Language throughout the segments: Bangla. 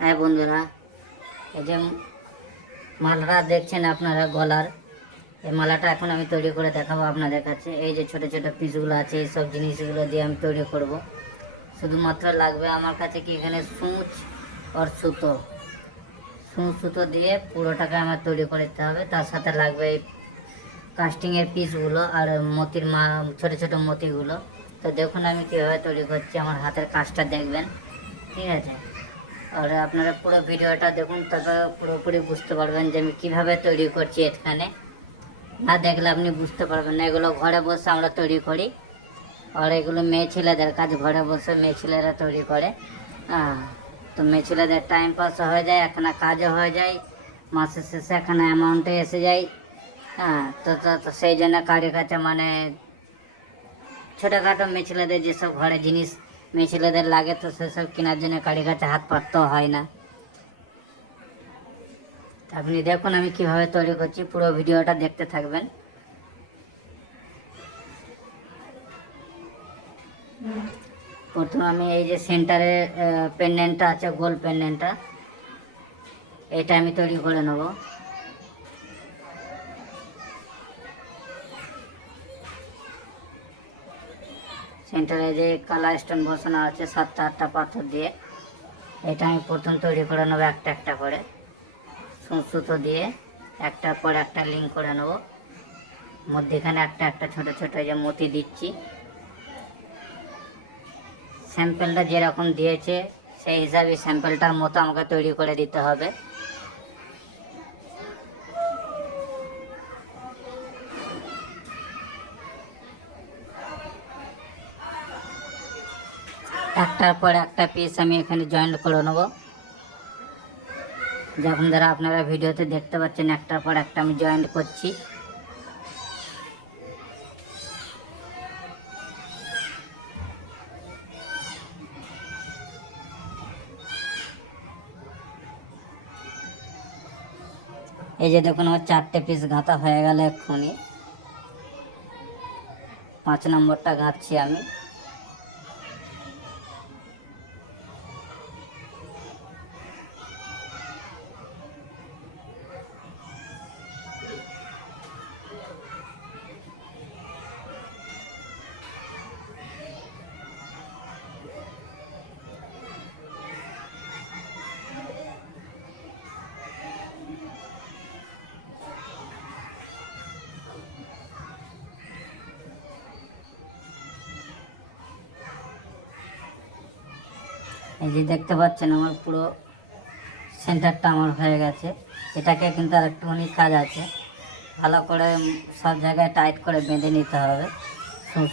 হ্যাঁ বন্ধুরা, এই যে মালাটা দেখছেন আপনারা গলার, এই মালাটা এখন আমি তৈরি করে দেখাবো আপনাদের কাছে। এই যে ছোট ছোট পিসগুলো আছে, এই সব জিনিসগুলো দিয়ে আমি তৈরি করব। শুধুমাত্র লাগবে আমার কাছে কি এখানে সূচ আর সুতো। সুতো দিয়ে পুরোটাকে আমার তৈরি করে দিতে হবে। তার সাথে লাগবে এই কাস্টিংয়ের পিসগুলো আর মতির ছোট ছোট মতিগুলো। তো দেখুন আমি কীভাবে তৈরি করছি, আমার হাতের কাজটা দেখবেন, ঠিক আছে? আর আপনারা পুরো ভিডিওটা দেখুন, তবে পুরোপুরি বুঝতে পারবেন যে আমি কীভাবে তৈরি করছি। এখানে না দেখলে আপনি বুঝতে পারবেন না। এগুলো ঘরে বসে আমরা তৈরি করি, আর এগুলো মেয়ে ছেলেদের কাজ, ঘরে বসে মেয়ে ছেলেরা তৈরি করে। হ্যাঁ, তো মেয়ে ছেলেদের টাইম পাস হয়ে যায়, এখানে কাজও হয়ে যায়, মাসের শেষে এখানে অ্যামাউন্টে এসে যায়। হ্যাঁ, তো সেই জন্য কারোর কাছে মানে ছোটোখাটো মেয়ে ছেলেদের যেসব ঘরে জিনিস মেয়ে ছেলেদের লাগে, তো সেসব কেনার জন্য কারোর কাছে হাত পাততেও হয় না। আপনি দেখুন আমি কিভাবে তৈরি করছি, পুরো ভিডিওটা দেখতে থাকবেন। প্রথমে আমি এই যে সেন্টারে পেন্ডেন্টটা আছে, গোল পেন্ডেন্টটা, এটা আমি তৈরি করে নেব। সেন্টারে যে কালার স্টোন বসানো আছে 7টা 8টা পাথর দিয়ে, এটা আমি প্রথম তৈরি করে নেবো একটা একটা করে। সুতো দিয়ে একটার পর একটা লিঙ্ক করে নেব। মধ্যেখানে একটা একটা ছোট ছোট যে মতি দিচ্ছি। স্যাম্পেলটা যেরকম দিয়েছে সেই হিসাবে স্যাম্পেলটার মতো আমাকে তৈরি করে দিতে হবে। একটার পর একটা পিস আমি এখানে জয়েন্ট করে নেব। যখন যারা আপনারা ভিডিওতে দেখতে পাচ্ছেন, একটার পর একটা আমি জয়েন্ট করছি। এই যে দেখুন আমার 4টে পিস গাঁথা হয়ে গেল এক্ষুনি। 5 নম্বরটা গাঁথছি আমি। এই যে দেখতে পাচ্ছেন আমার পুরো সেন্টারটা আমার হয়ে গেছে। এটাকে কিন্তু আর একটুখানি কাজ আছে, ভালো করে সব জায়গায় টাইট করে বেঁধে নিতে হবে।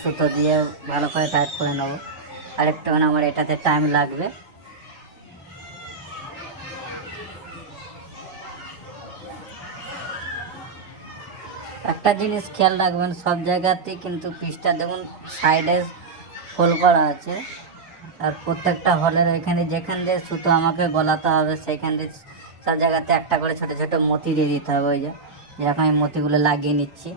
সুতো দিয়ে ভালো করে টাইট করে নেব। আর একটুখানি আমার এটাতে টাইম লাগবে। একটা জিনিস খেয়াল রাখবেন, সব জায়গাতেই কিন্তু পিসটা দেখুন সাইডে হোল করা আছে। আর প্রত্যেকটা হলের এখানে যেখান দিয়ে সুতো আমাকে গলাতে হবে, সেইখান দিয়ে সব জায়গাতে একটা করে ছোটো ছোটো মতি দিয়ে দিতে হবে। ওই যে যেরকম আমি মতিগুলো লাগিয়ে নিচ্ছি।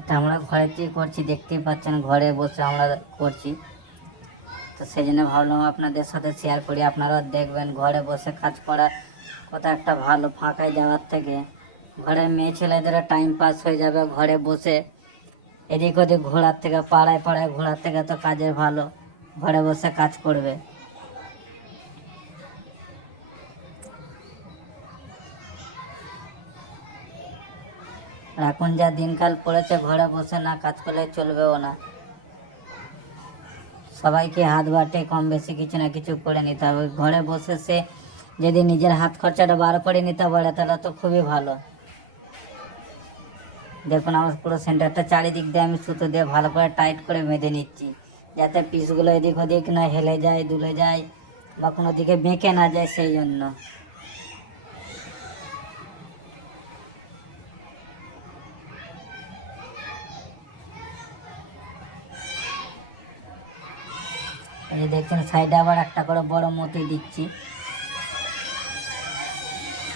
এটা আমরা ঘরেতেই করছি, দেখতেই পাচ্ছেন, ঘরে বসে আমরা করছি। তো সেই জন্য ভাবলাম আপনাদের সাথে শেয়ার করি, আপনারাও দেখবেন। ঘরে বসে কাজ করা কত একটা ভালো, ফাঁকায় যাওয়ার থেকে ঘরে মেয়ে ছেলেদেরও টাইম পাস হয়ে যাবে। ঘরে বসে এদিক ওদিক ঘোরার থেকে, পাড়ায় পাড়ায় ঘোরার থেকে তো কাজের ভালো ঘরে বসে কাজ করবে। আর এখন যা দিনকাল পড়েছে, ঘরে বসে না কাজ করলে চলবেও না। সবাইকে হাত বাটে কম বেশি কিছু না কিছু করে নিতে হবে। ঘরে বসে সে যদি নিজের হাত খরচাটা বার করে নিতে পারে তাহলে তো খুবই ভালো। দেখুন আমার পুরো সেন্টারটা চারিদিক দিয়ে আমি সুতো দিয়ে ভালো করে টাইট করে বেঁধে নিচ্ছি, যাতে পিসগুলো এদিক ওদিক না হেলে যায়, দুলে যায় বা কোনো দিকে বেঁকে না যায়, সেই জন্য। এই দেখছেন সাইডে আবার একটা করে বড় মতি দিচ্ছি,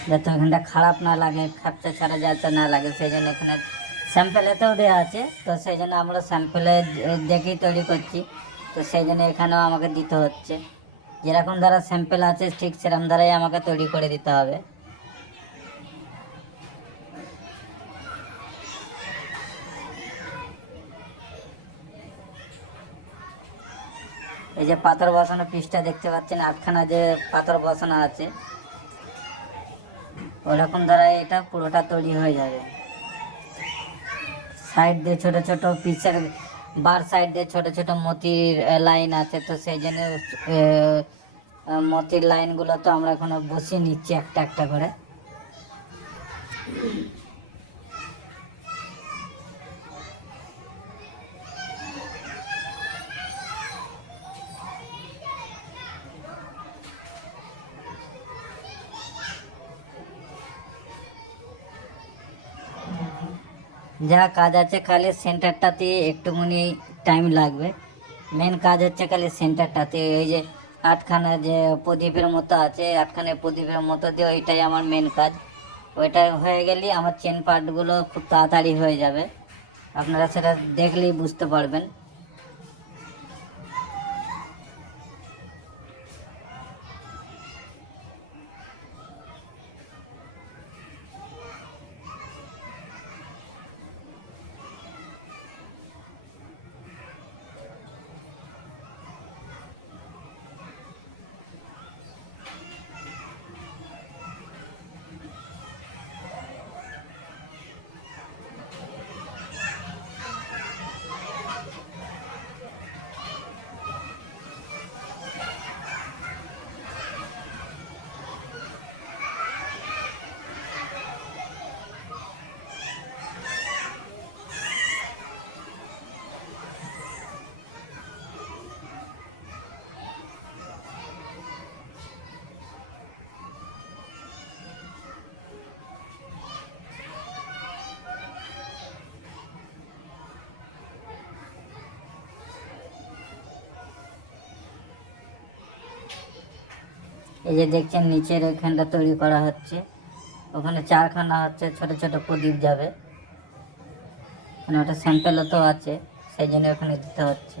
যাতে ওখানটা খারাপ না লাগে, খাপচা ছাড়া যাতে না লাগে, সেই জন্য এখানে স্যাম্পেলেতেও দেওয়া আছে, তো সেই জন্য আমরা স্যাম্পেলে দেখেই তৈরি করছি, তো সেই জন্য এখানেও আমাকে দিতে হচ্ছে। যেরকম দ্বারা স্যাম্পেল আছে ঠিক সেরকম দ্বারাই আমাকে তৈরি করে দিতে হবে। এই যে পাথর বসানো পিসটা দেখতে পাচ্ছেন, আটখানা যে পাথর বসানো আছে ওরকম দ্বারা এটা পুরোটা তৈরি হয়ে যাবে। সাইড দিয়ে ছোট ছোট পিসের বার সাইড দিয়ে ছোট ছোট মতির লাইন আছে, তো সেই জন্য মতির লাইনগুলো তো আমরা এখন বসিয়ে নিচ্ছি একটা একটা করে। যা কাজ আছে খালি সেন্টারটাতে একটুখানি টাইম লাগবে, মেন কাজ হচ্ছে খালি সেন্টারটাতে। এই যে আটখানা যে প্রদীপের মতো আছে, আটখানা প্রদীপের মতো দিয়ে ওইটাই আমার মেন কাজ। ওইটা হয়ে গেলেই আমার চেন পার্টগুলো খুব তাড়াতাড়ি হয়ে যাবে, আপনারা সেটা দেখলেই বুঝতে পারবেন। এই যে দেখছেন নিচের ওইখানটা তৈরি করা হচ্ছে, ওখানে চারখানা হচ্ছে ছোট ছোট প্রদীপ যাবে, মানে ওটা স্যাম্পেলও তো আছে, সেই জন্য ওখানে দিতে হচ্ছে।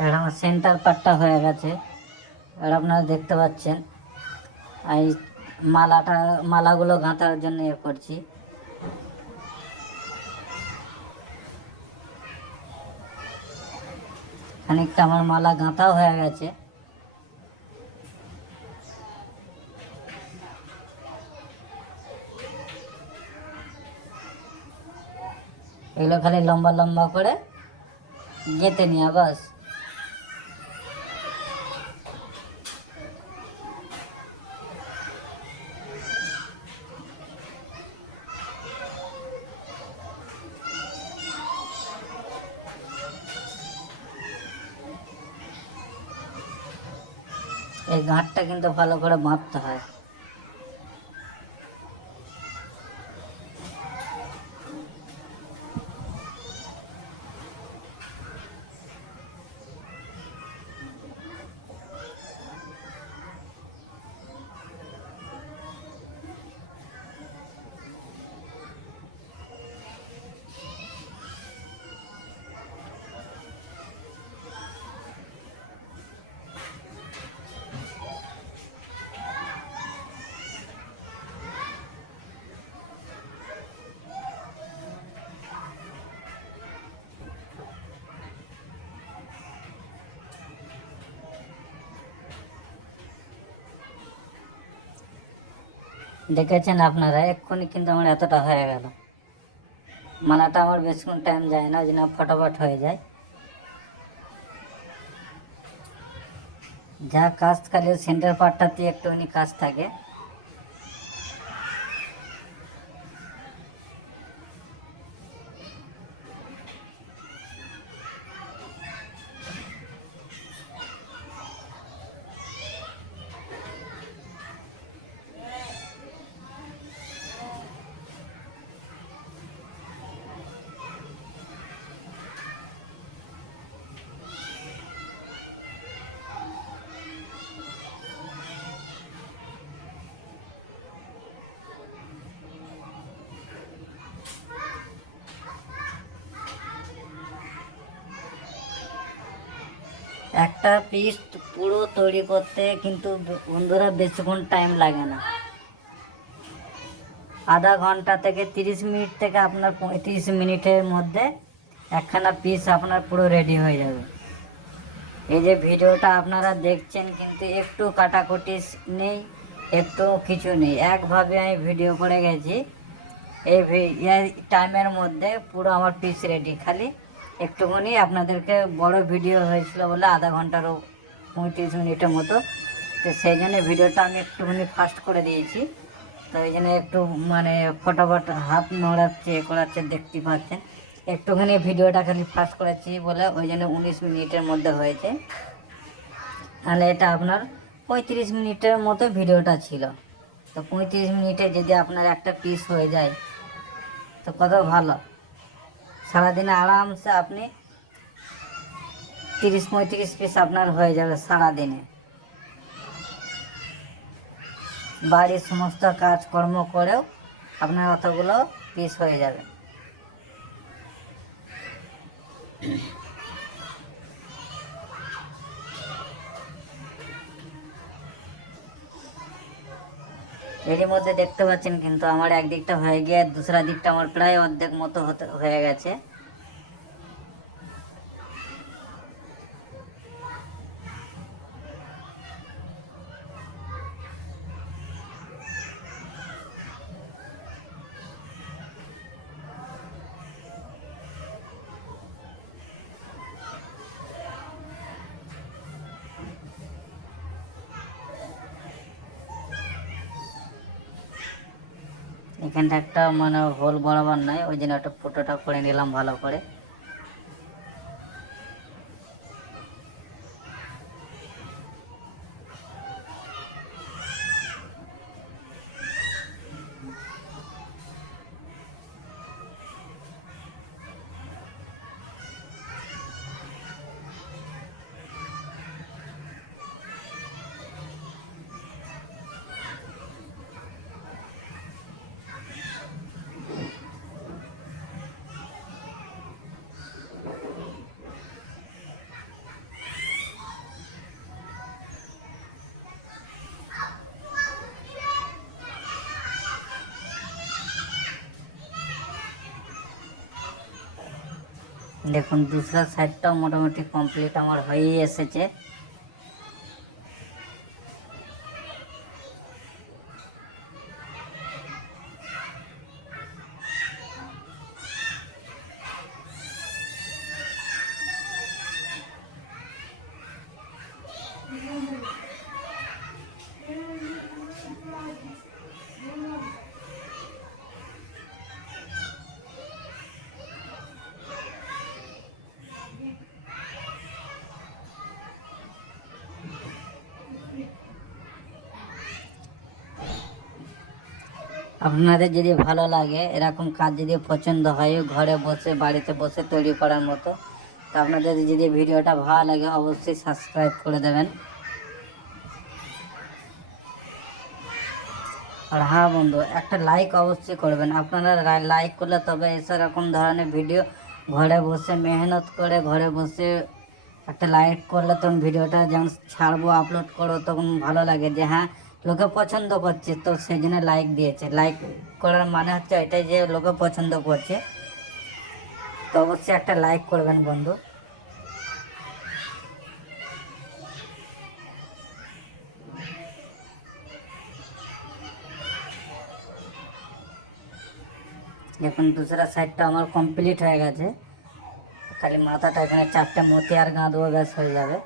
এটা আমার সেন্টার পার্টটা হয়ে গেছে, আর আপনারা দেখতে পাচ্ছেন এই মালাগুলো গাঁথার জন্য করছি। খানিকটা আমার মালা গাঁথাও হয়ে গেছে। এগুলো খালি লম্বা লম্বা করে গেঁথে নিয়ে বাস। এই গাঁটটা কিন্তু ভালো করে বাঁধতে হয়। দেখেছেন আপনারা, এক্ষুনি কিন্তু আমার এতটা হয়ে গেল। মালাটা আমার বেশিক্ষণ টাইম যায় না, ওই জন্য ফটাফট হয়ে যায়। যা কাজ খালি সেন্টার পার্টটাতে একটুখানি কাজ থাকে। একটা পিস পুরো তৈরি করতে কিন্তু বন্ধুরা বেশিক্ষণ টাইম লাগে না। আধা ঘন্টা থেকে 30 মিনিট থেকে আপনার 35 মিনিটের মধ্যে একখানা পিস আপনার পুরো রেডি হয়ে যাবে। এই যে ভিডিওটা আপনারা দেখছেন কিন্তু একটু কাটাকুটি নেই, একটু কিছু নেই, একভাবে আমি ভিডিও করে গেছি। এই টাইমের মধ্যে পুরো আমার পিস রেডি। খালি একটুখানি আপনাদেরকে বড় ভিডিও হয়েছিল বলে আধা ঘন্টারও 35 মিনিটের মতো, তো সেই জন্য ভিডিওটা আমি একটুখানি ফাস্ট করে দিয়েছি। তো এই জন্য একটু মানে ফটাফট হাত নড়াচ্ছে করাচ্ছে, দেখতে পাচ্ছেন। একটুখানি ভিডিওটা খালি ফাস্ট করেছি বলে ওই জন্য 19 মিনিটের মধ্যে হয়েছে। তাহলে এটা আপনার 35 মিনিটের মতো ভিডিওটা ছিল। তো 35 মিনিটে যদি আপনার একটা পিস হয়ে যায় তো কত ভালো। সারাদিনে আরামসে আপনি 30-35 পিস আপনার হয়ে যাবে সারাদিনে। বাড়ির সমস্ত কাজকর্ম করেও আপনার অতগুলো পিস হয়ে যাবে। এরই মধ্যে দেখতে পাচ্ছেন কিন্তু আমার একদিকটা হয়ে গিয়ে দুসরা দিকটা আমার প্রায় অর্ধেক মতো হয়ে গেছে। এখানটা একটা মানে হোল বরাবর নাই, ওই জন্য একটা ফুটোটা করে নিলাম ভালো করে। দেখুন दूसरा সাইডটাও মোটামুটি কমপ্লিট আমার হয়েই এসেছে। আপনাদের যদি ভালো লাগে এরকম কাজ যদি পছন্দ হয় ঘরে বসে বাড়িতে বসে তৈরি করার মতো, তো আপনাদের যদি ভিডিওটা ভালো লাগে অবশ্যই সাবস্ক্রাইব করে দেবেন। আর হ্যাঁ বন্ধু, একটা লাইক অবশ্যই করবেন। আপনারা লাইক করলে তবে এরকম ধরনের ভিডিও ঘরে বসে মেহনত করে ঘরে বসে একটা লাইক করলে তখন ভিডিওটা যখন ছাড়বো আপলোড করবো তখন ভালো লাগে যে হ্যাঁ লোকে পছন্দ করছে, তো সেই জন্য লাইক দিয়েছে। লাইক করার মানে হচ্ছে এটাই যে লোকে পছন্দ করছে, তো অবশ্যই একটা লাইক করবেন বন্ধু। দেখুন दूसरा সাইডটা আমার কমপ্লিট হয়ে গেছে, খালি মাথাটা এখানে 4টে মতি আর গাঁ দেবো, ব্যাস হয়ে যাবে।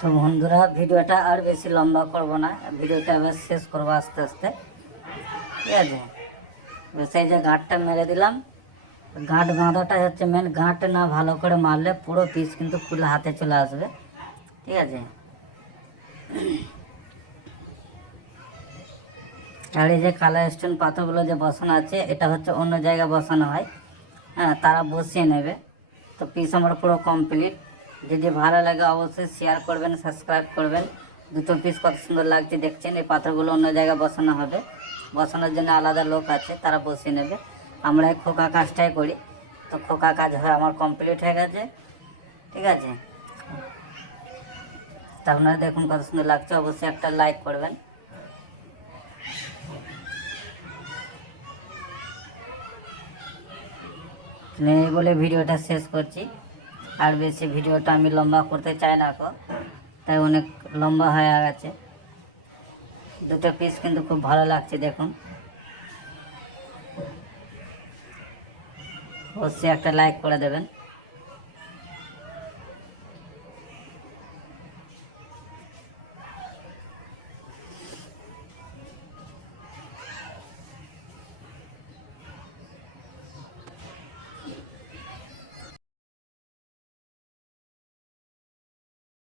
তো বন্ধুরা ভিডিওটা আর বেশি লম্বা করব না, ভিডিওটা এবার শেষ করবো আস্তে আস্তে, ঠিক আছে। সেই যে গাঁটটা মেরে দিলাম, গাঁট বাঁধাটাই হচ্ছে মেন। গাঁট না ভালো করে মারলে পুরো পিস কিন্তু খুলে হাতে চলে আসবে, ঠিক আছে। আর এই যে কালার স্টোন পাথরগুলো যে বসানো আছে এটা হচ্ছে অন্য জায়গায় বসানো হয়, হ্যাঁ তারা বসিয়ে নেবে। তো পিস আমার পুরো কমপ্লিট। যদি ভালো লাগে অবশ্যই শেয়ার করবেন, সাবস্ক্রাইব করবেন। দুটো পিস কত সুন্দর লাগছে দেখছেন। এই পাথরগুলো অন্য জায়গায় বসানো হবে, বসানোর জন্য আলাদা লোক আছে, তারা বসিয়ে নেবে। আমরা এই খোকা কাজটাই করি, তো খোকা কাজ হয় আমার কমপ্লিট হয়ে গেছে, ঠিক আছে। তা আপনারা দেখুন কত সুন্দর লাগছে, অবশ্যই একটা লাইক করবেন। এই বলে ভিডিওটা শেষ করছি। আর বেশি ভিডিওটা আমি লম্বা করতে চাই না তো, তাই অনেক লম্বা হয়ে গেছে। দুটো পিস কিন্তু খুব ভালো লাগছে দেখুন, অবশ্যই একটা লাইক করে দেবেন।